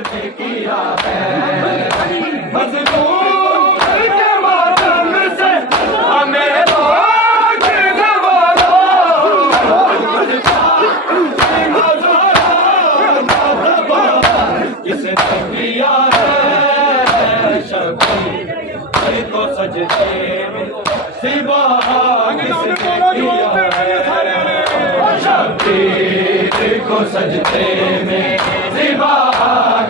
किसने किया है। मजलूम के मातम से हमें रोक गवारा, किसने किया है। शबीर को सजदे में सिवा किसने किया है। शबीर को सजदे में सिवा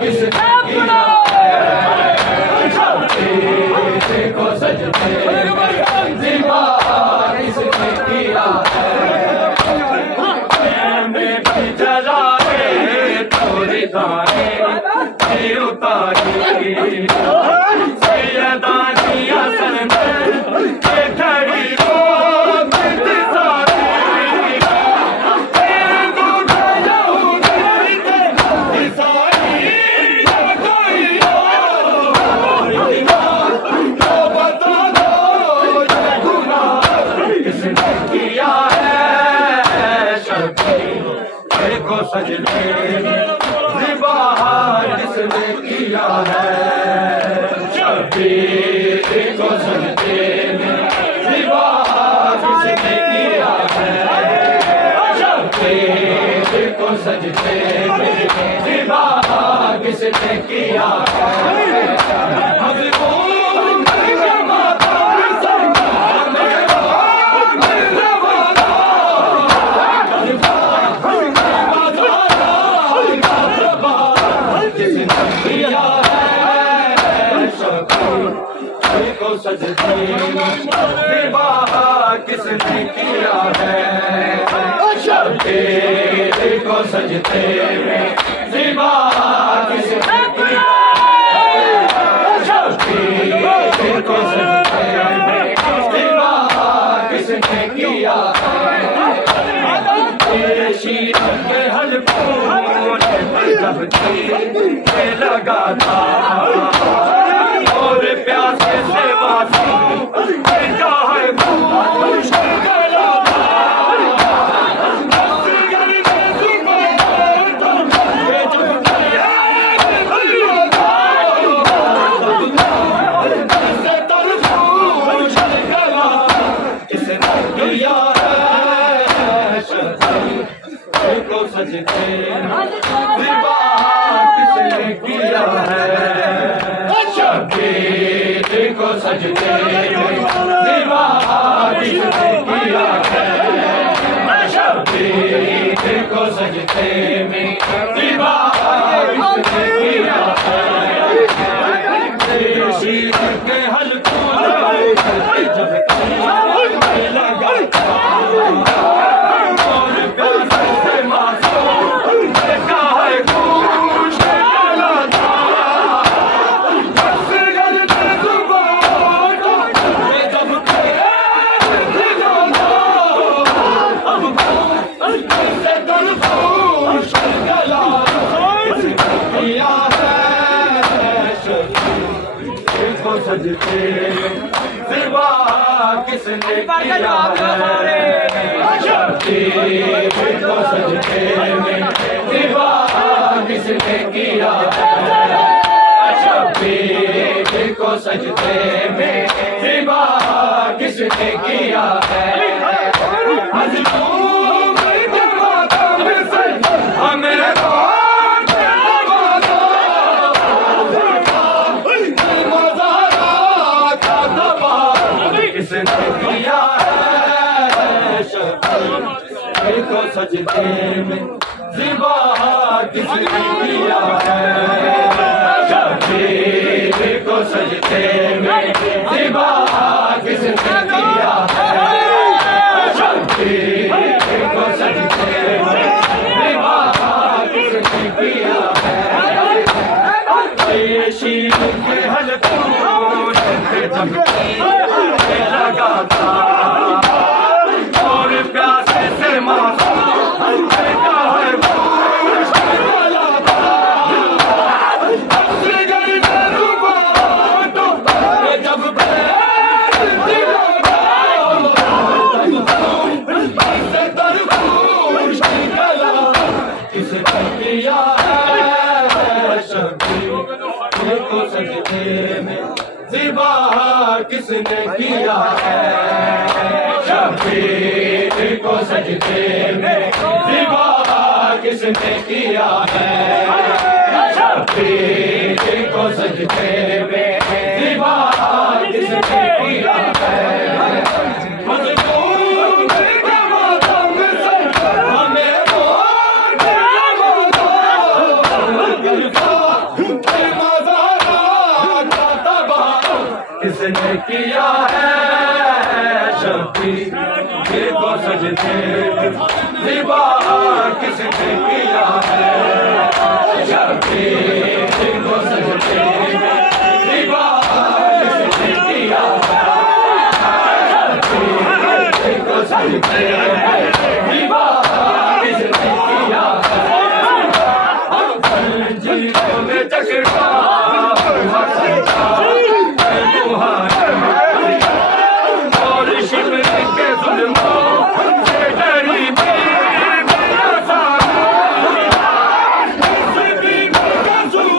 किसने किया है। शबीर को सजदे में सिवा किसने किया है। में भी जला के थोड़ी दाएं उतारी सैयदा की आसन पे खड़ी हो सजदे ज़िबा किसने किया है। शबीर को सजदे में ज़िबा किसने किया है। शबीर को सजदे में ज़िबा किसने किया है। सजदे ज़िबा किसने किया है। शबीर को सजदे में ज़िबा किसने किया है। शबीर को सजदे में ज़िबा किसने किया है। शीर के हलकों जब दिल लगा था और प्यासे से सजदे ज़िबा किसने किया है। शबीर को सजदे ज़िबा किसने किया है। शबीर को सजदे में ज़िबा किसने किया है। शीर के हलकों जब लगा सजदे ज़िबा किसने किया है। शबीर को सजदे में ज़िबा किसने किया है। शबीर को सजदे में ज़िबा किसने किया है। मज़लूम के मातम से हमें किसने किया है। शबीर को सजदे में ज़िबा किसने किया है। शबीर को सजदे में ज़िबा किसने किया है। शबीर को सजदे में ज़िबा किसने किया है। शीर के हलकों जब लगा था और प्यासे से मासूम का है किसने किया है। को सजदे में ज़िबा किसने किया है, शबीर को सजदे में ज़िबा किसने किया है, शबीर को सजदे में ज़िबा किसने किया है। मज़लूम के मातम से हमें मोड़ किसने किया है, शबीर को सजदे ज़िबा किसने किया है, शबीर को सजदे ज़िबा किसने किया है, शबीर को सजदे ज़िबा किसने किया है। जीवन में चकरा और शिमर के जुल्मों से डरी सूरज भी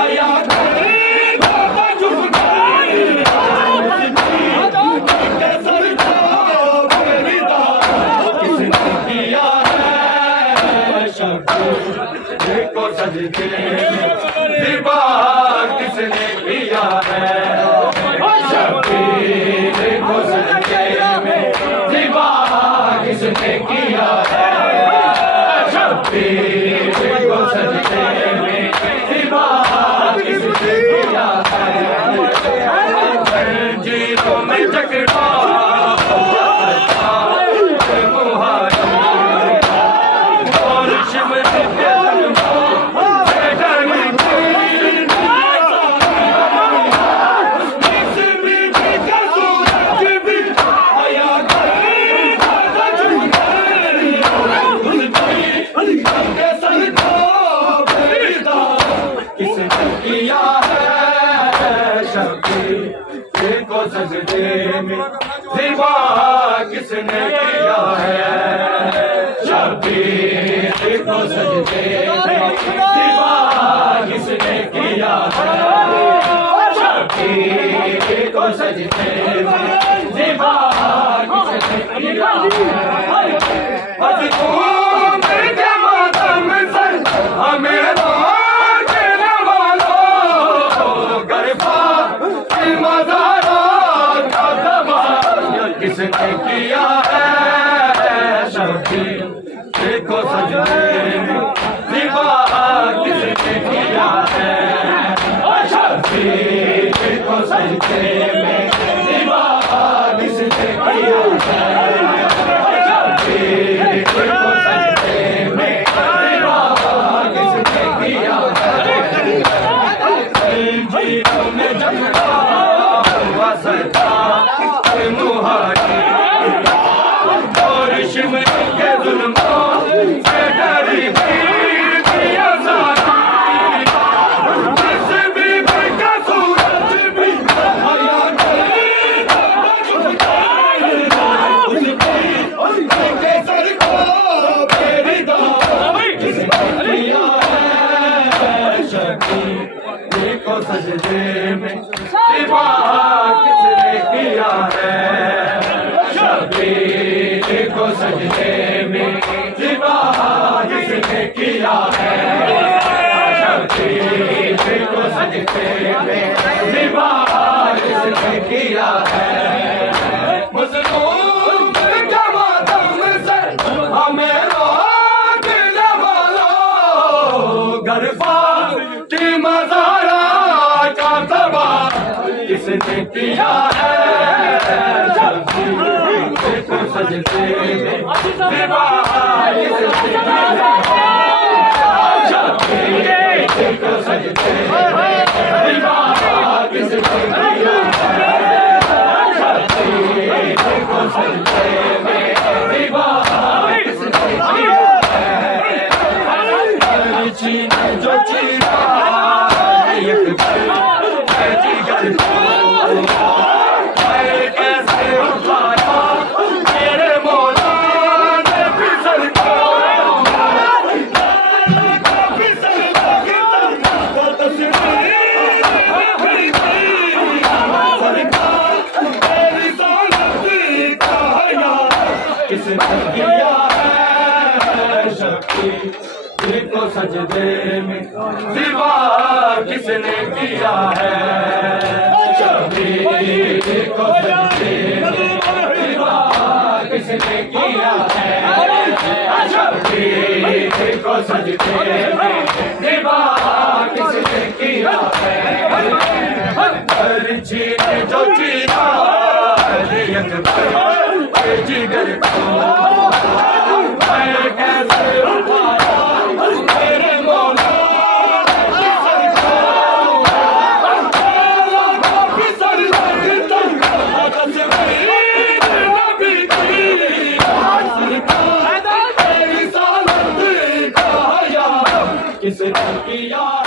आया किसने किया है, शबीर को सजदे ज़िबा किसने किया है, शबीर को सजदे में ज़िबा किसने किया है, शबीर को सजदे में ज़िबा किसने किया है। जीरों में चकरा और शिमर के जुल्मों से डरी किसने किया है, शबीर को सजदे में ज़िबा किसने किया है, शबीर को सजदे में ज़िबा किसने किया है, शबीर को सजदे में ज़िबा किसने किया है। मज़लूम के मातम से हमें रोकने वालों गिरफ्तार मज़ारों का तबाह किसने किया है, शबीर को सजदे में ज़िबा किसने किया है, शबीर को सजदे में ज़िबा किसने किया है, शबीर को सजदे में ज़िबा किसने किया है। जीवन में जगड़ा हुआ सरकार मुहाजिर और शिमर के जुल्मों से डरी को सजदे में ज़िबा किसने किया है, शबीर को सजदे में ज़िबा किसने किया है, शबीर को सजदे में ज़िबा किसने किया है। मज़लूम के मातम से हमें रोकने वालों गिरफ्तार की मज़ारा का तबाह किसने किया है, शबीर को सजदे में ज़िबा किसने किया है, शबीर को सजदे में ज़िबा किसने किया है, शबीर को सजदे में ज़िबा किसने किया है। चीन जो चीरा कैसे उठाया मेरे मौला ने फिसल को को सजदे में ज़िबा किसने किया है? शबीर को सजदे में ज़िबा किसने किया है? शबीर को सजदे में ज़िबा किसने किया है? अर्जी ने जो जीना जिगर को मैं कैसे उठाया मेरे मौला किसने किया